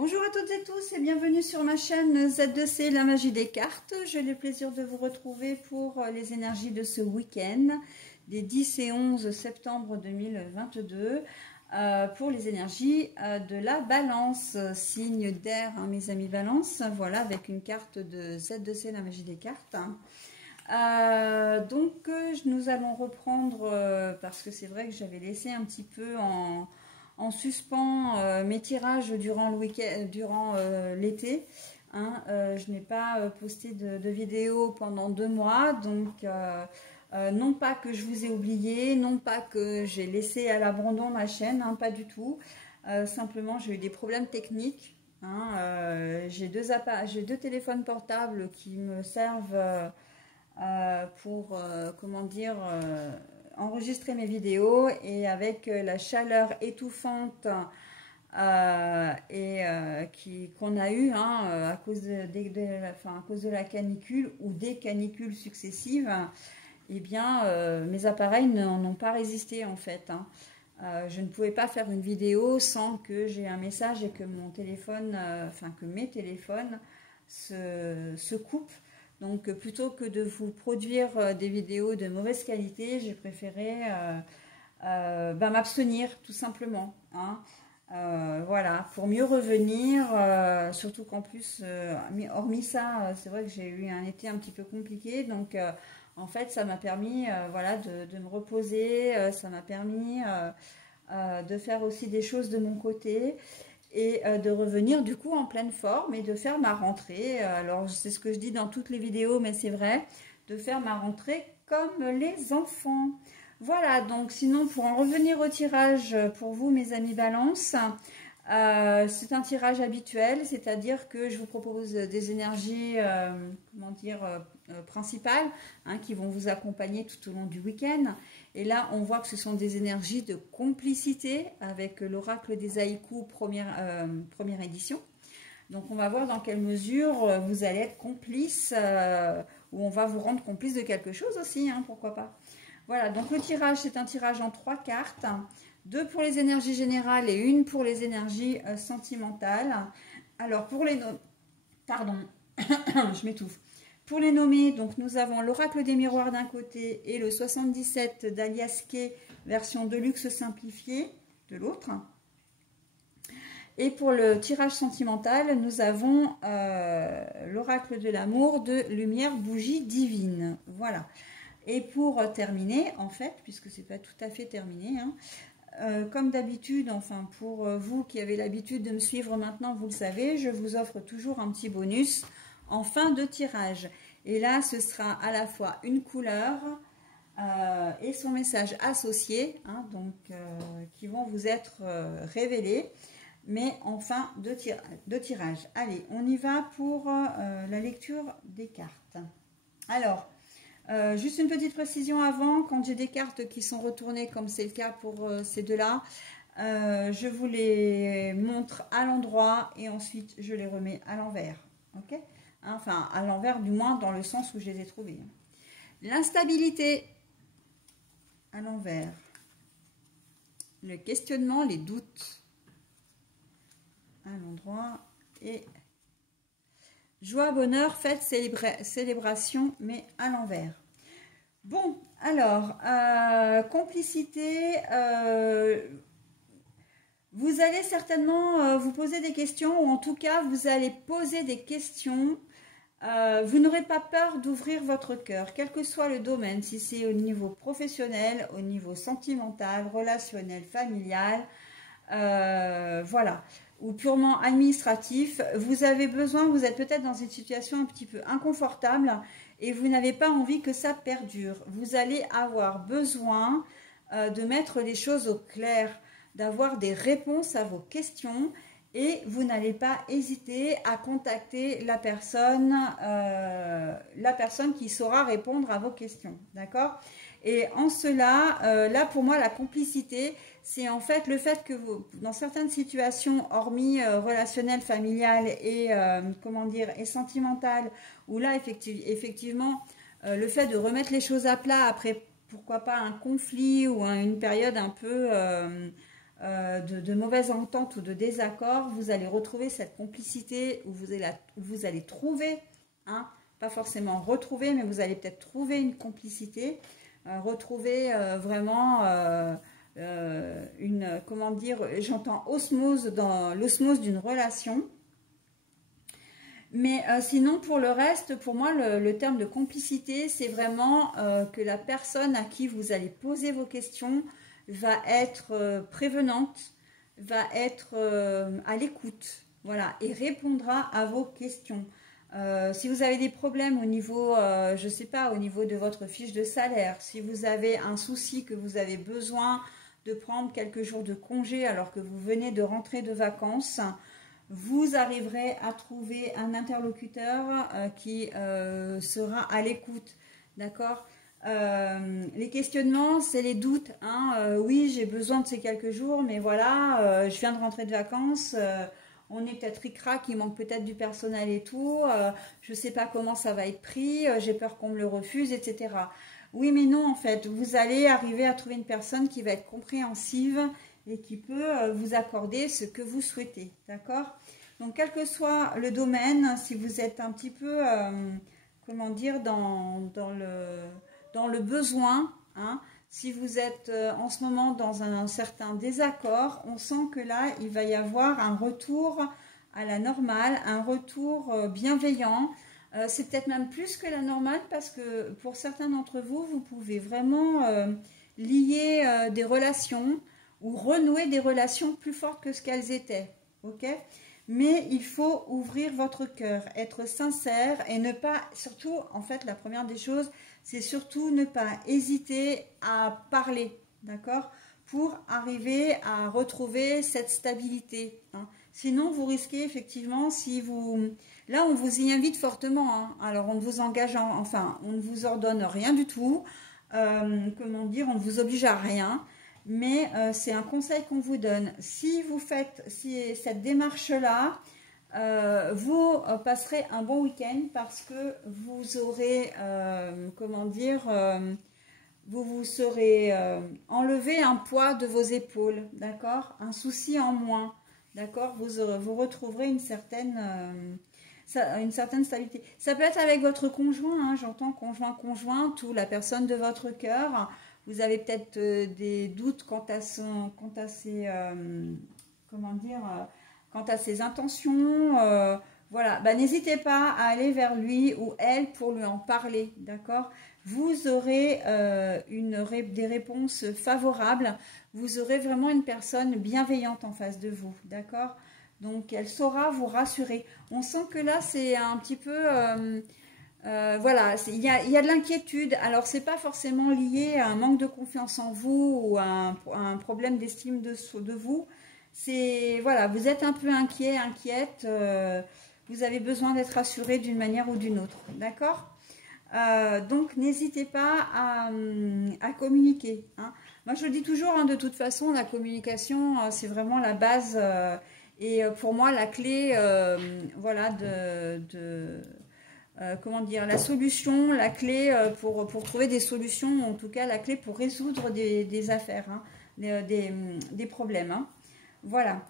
Bonjour à toutes et tous et bienvenue sur ma chaîne Z2C, la magie des cartes. J'ai le plaisir de vous retrouver pour les énergies de ce week-end, des 10 et 11 septembre 2022, pour les énergies de la balance, signe d'air, hein, mes amis balance, voilà, avec une carte de Z2C, la magie des cartes. Nous allons reprendre, parce que c'est vrai que j'avais laissé un petit peu en suspens mes tirages durant le week-end, durant l'été. Hein, je n'ai pas posté de vidéo pendant 2 mois, donc non pas que je vous ai oublié, non pas que j'ai laissé à l'abandon ma chaîne, hein, pas du tout. Simplement, j'ai eu des problèmes techniques. Hein, j'ai deux téléphones portables qui me servent pour, comment dire, enregistrer mes vidéos, et avec la chaleur étouffante qu'on a eu, hein, à cause à cause de la canicule ou des canicules successives, eh bien mes appareils n'ont pas résisté en fait. Hein. Je ne pouvais pas faire une vidéo sans que j'ai un message et que mon téléphone, que mes téléphones se coupent. Donc plutôt que de vous produire des vidéos de mauvaise qualité, j'ai préféré m'abstenir tout simplement. Hein. Voilà, pour mieux revenir, surtout qu'en plus, hormis ça, c'est vrai que j'ai eu un été un petit peu compliqué. Donc en fait, ça m'a permis voilà, de me reposer, ça m'a permis de faire aussi des choses de mon côté. Et de revenir du coup en pleine forme et de faire ma rentrée. Alors c'est ce que je dis dans toutes les vidéos, mais c'est vrai, de faire ma rentrée comme les enfants. Voilà, donc sinon pour en revenir au tirage pour vous mes amis balance, c'est un tirage habituel, c'est-à-dire que je vous propose des énergies principales, hein, qui vont vous accompagner tout au long du week-end. Et là, on voit que ce sont des énergies de complicité avec l'oracle des haïkus première édition. Donc, on va voir dans quelle mesure vous allez être complice, ou on va vous rendre complice de quelque chose aussi, hein, pourquoi pas. Voilà, donc le tirage, c'est un tirage en 3 cartes. 2 pour les énergies générales et 1 pour les énergies sentimentales. Alors, pour les... Pardon, je m'étouffe. Pour les nommer, donc nous avons l'oracle des miroirs d'un côté et le 77 d'Alias Kay, version Deluxe simplifiée, de l'autre. Et pour le tirage sentimental, nous avons l'oracle de l'amour de Lumière Bougie Divine. Voilà. Et pour terminer, en fait, puisque c'est pas tout à fait terminé, hein, comme d'habitude, enfin pour vous qui avez l'habitude de me suivre maintenant, vous le savez, je vous offre toujours un petit bonus en fin de tirage. Et là, ce sera à la fois une couleur et son message associé, hein, donc qui vont vous être révélés, mais en fin de tirage. Allez, on y va pour la lecture des cartes. Alors, juste une petite précision avant, quand j'ai des cartes qui sont retournées, comme c'est le cas pour ces deux-là, je vous les montre à l'endroit et ensuite je les remets à l'envers. Ok ? Enfin, à l'envers du moins dans le sens où je les ai trouvés. L'instabilité à l'envers. Le questionnement, les doutes à l'endroit. Et joie, bonheur, fête, célébration, mais à l'envers. Bon, alors, complicité, vous allez certainement vous poser des questions, ou en tout cas, vous allez poser des questions. Vous n'aurez pas peur d'ouvrir votre cœur, quel que soit le domaine, si c'est au niveau professionnel, au niveau sentimental, relationnel, familial, voilà, ou purement administratif. Vous avez besoin, vous êtes peut-être dans une situation un petit peu inconfortable et vous n'avez pas envie que ça perdure. Vous allez avoir besoin de mettre les choses au clair, d'avoir des réponses à vos questions. Et vous n'allez pas hésiter à contacter la personne qui saura répondre à vos questions. D'accord? Et en cela, là pour moi, la complicité, c'est en fait le fait que vous, dans certaines situations, hormis relationnelles, familiales et, et sentimentales, où là, effectivement, le fait de remettre les choses à plat après, pourquoi pas, un conflit ou une période un peu de mauvaise entente ou de désaccord, vous allez retrouver cette complicité où vous allez trouver, hein, pas forcément retrouver, mais vous allez peut-être trouver une complicité, retrouver vraiment comment dire, j'entends osmose, dans l'osmose d'une relation. Mais sinon, pour le reste, pour moi, le terme de complicité, c'est vraiment que la personne à qui vous allez poser vos questions va être prévenante, va être à l'écoute, voilà, et répondra à vos questions. Si vous avez des problèmes au niveau, je ne sais pas, au niveau de votre fiche de salaire, si vous avez un souci que vous avez besoin de prendre quelques jours de congé alors que vous venez de rentrer de vacances, vous arriverez à trouver un interlocuteur qui sera à l'écoute, d'accord? Les questionnements, c'est les doutes, hein. Oui, j'ai besoin de ces quelques jours, mais voilà, je viens de rentrer de vacances, on est peut-être ric-rac, il manque peut-être du personnel et tout, je ne sais pas comment ça va être pris, j'ai peur qu'on me le refuse, etc. Oui, mais non, en fait, vous allez arriver à trouver une personne qui va être compréhensive et qui peut vous accorder ce que vous souhaitez, d'accord? Donc, quel que soit le domaine, si vous êtes un petit peu, comment dire, dans le besoin, hein, si vous êtes en ce moment dans un certain désaccord, on sent que là, il va y avoir un retour à la normale, un retour bienveillant. C'est peut-être même plus que la normale parce que pour certains d'entre vous, vous pouvez vraiment lier des relations ou renouer des relations plus fortes que ce qu'elles étaient, ok? Mais il faut ouvrir votre cœur, être sincère et ne pas, surtout, en fait, la première des choses, c'est surtout ne pas hésiter à parler, d'accord? Pour arriver à retrouver cette stabilité, hein. Sinon, vous risquez effectivement, si vous... Là, on vous y invite fortement, hein. Alors, on ne vous engage, enfin, on ne vous ordonne rien du tout. Comment dire, on ne vous oblige à rien. Mais c'est un conseil qu'on vous donne. Si vous faites cette démarche-là, vous passerez un bon week-end parce que vous aurez, comment dire, vous vous serez enlevé un poids de vos épaules, d'accord? Un souci en moins, d'accord? Vous retrouverez une certaine stabilité. Ça peut être avec votre conjoint, hein, j'entends conjointe ou la personne de votre cœur. Vous avez peut-être des doutes quant à ses, comment dire, quant à ses intentions. Voilà, bah, n'hésitez pas à aller vers lui ou elle pour lui en parler, d'accord? Vous aurez des réponses favorables. Vous aurez vraiment une personne bienveillante en face de vous, d'accord? Donc, elle saura vous rassurer. On sent que là, c'est un petit peu... voilà, il y a de l'inquiétude. Alors, c'est pas forcément lié à un manque de confiance en vous ou à un problème d'estime de vous. C'est, voilà, vous êtes un peu inquiète. Vous avez besoin d'être rassuré d'une manière ou d'une autre. D'accord? Donc, n'hésitez pas à communiquer, hein. Moi, je le dis toujours, hein, de toute façon, la communication, c'est vraiment la base. Et pour moi, la clé, voilà, comment dire, la solution, la clé pour trouver des solutions, en tout cas la clé pour résoudre des affaires, hein, des problèmes, hein. Voilà.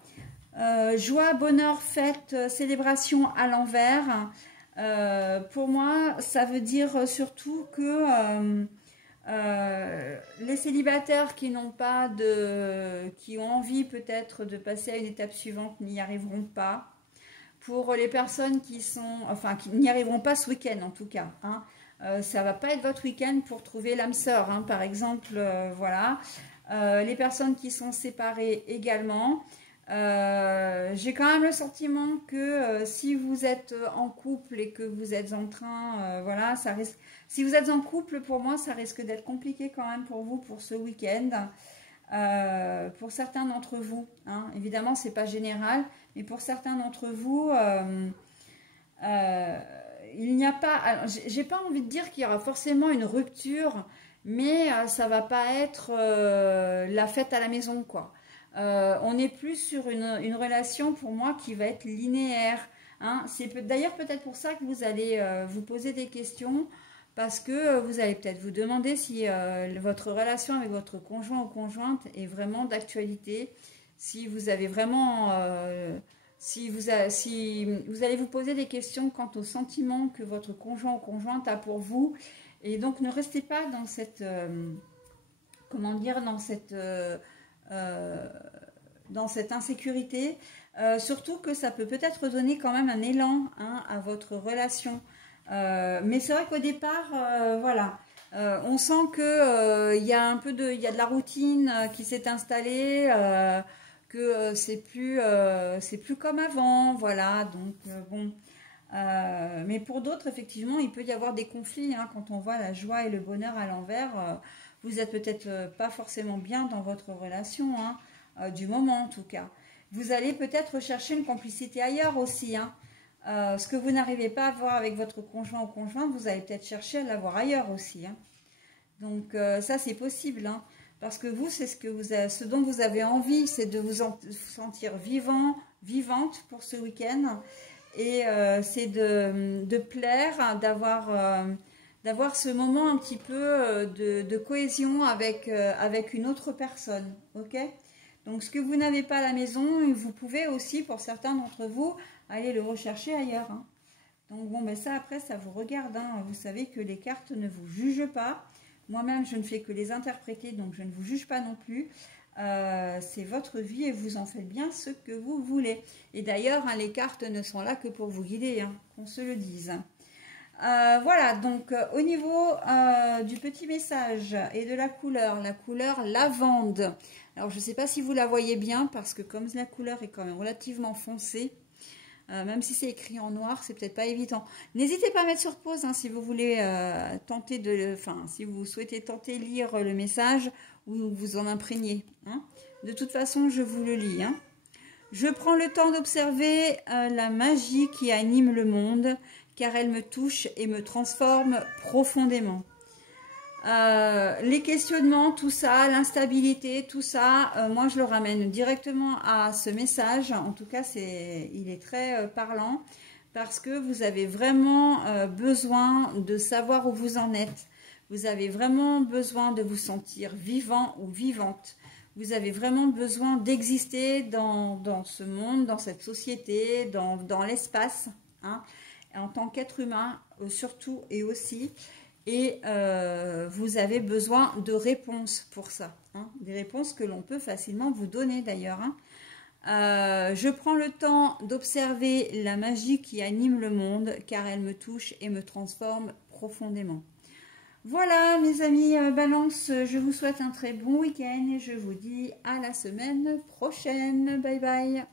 Joie, bonheur, fête, célébration à l'envers. Pour moi, ça veut dire surtout que les célibataires qui n'ont pas qui ont envie peut-être de passer à une étape suivante n'y arriveront pas. Pour les personnes qui n'y arriveront pas ce week-end en tout cas, hein. Ça va pas être votre week-end pour trouver l'âme sœur, hein, par exemple, voilà. Les personnes qui sont séparées également. J'ai quand même le sentiment que si vous êtes en couple et que vous êtes en train, voilà, ça risque. Si vous êtes en couple, pour moi, ça risque d'être compliqué quand même pour vous pour ce week-end. Pour certains d'entre vous, hein, évidemment, c'est pas général, mais pour certains d'entre vous, il n'y a pas. J'ai pas envie de dire qu'il y aura forcément une rupture, mais ça va pas être la fête à la maison, quoi. On est plus sur une relation pour moi qui va être linéaire, hein. C'est d'ailleurs peut-être pour ça que vous allez vous poser des questions, parce que vous allez peut-être vous demander si votre relation avec votre conjoint ou conjointe est vraiment d'actualité, si vous avez vraiment... si vous allez vous poser des questions quant aux sentiments que votre conjoint ou conjointe a pour vous. Et donc, ne restez pas dans cette... comment dire, dans cette insécurité, surtout que ça peut peut-être donner quand même un élan hein, à votre relation. Mais c'est vrai qu'au départ, voilà, on sent que il y a un peu de, il y a de la routine qui s'est installée, que c'est plus comme avant, voilà. Donc bon, mais pour d'autres, effectivement, il peut y avoir des conflits hein, quand on voit la joie et le bonheur à l'envers. Vous êtes peut-être pas forcément bien dans votre relation, hein, du moment en tout cas. Vous allez peut-être chercher une complicité ailleurs aussi. Hein. Ce que vous n'arrivez pas à voir avec votre conjoint ou conjointe, vous allez peut-être chercher à l'avoir ailleurs aussi. Hein. Donc ça c'est possible. Hein, parce que vous, c'est ce dont vous avez envie, c'est de vous sentir vivant, vivante pour ce week-end. Et c'est de plaire, d'avoir ce moment un petit peu de cohésion avec une autre personne, ok? Donc ce que vous n'avez pas à la maison, vous pouvez aussi, pour certains d'entre vous, aller le rechercher ailleurs. Hein. Donc bon, ben ça après, ça vous regarde. Hein. Vous savez que les cartes ne vous jugent pas. Moi-même, je ne fais que les interpréter, donc je ne vous juge pas non plus. C'est votre vie et vous en faites bien ce que vous voulez. Et d'ailleurs, hein, les cartes ne sont là que pour vous guider, hein, qu'on se le dise. Voilà, donc au niveau du petit message et de la couleur lavande. Alors, je ne sais pas si vous la voyez bien parce que comme la couleur est quand même relativement foncée, même si c'est écrit en noir, c'est peut-être pas évident. N'hésitez pas à mettre sur pause hein, si vous voulez tenter de, enfin, si vous souhaitez tenter lire le message ou vous en imprégner. Hein. De toute façon, je vous le lis. Hein. Je prends le temps d'observer la magie qui anime le monde, car elle me touche et me transforme profondément. Les questionnements, tout ça, l'instabilité, tout ça, moi je le ramène directement à ce message. En tout cas, il est très parlant parce que vous avez vraiment besoin de savoir où vous en êtes. Vous avez vraiment besoin de vous sentir vivant ou vivante. Vous avez vraiment besoin d'exister dans ce monde, dans cette société, dans l'espace, hein, en tant qu'être humain surtout et aussi. Et vous avez besoin de réponses pour ça, hein, des réponses que l'on peut facilement vous donner d'ailleurs. Hein. Je prends le temps d'observer la magie qui anime le monde, car elle me touche et me transforme profondément. Voilà mes amis Balance, je vous souhaite un très bon week-end et je vous dis à la semaine prochaine. Bye bye.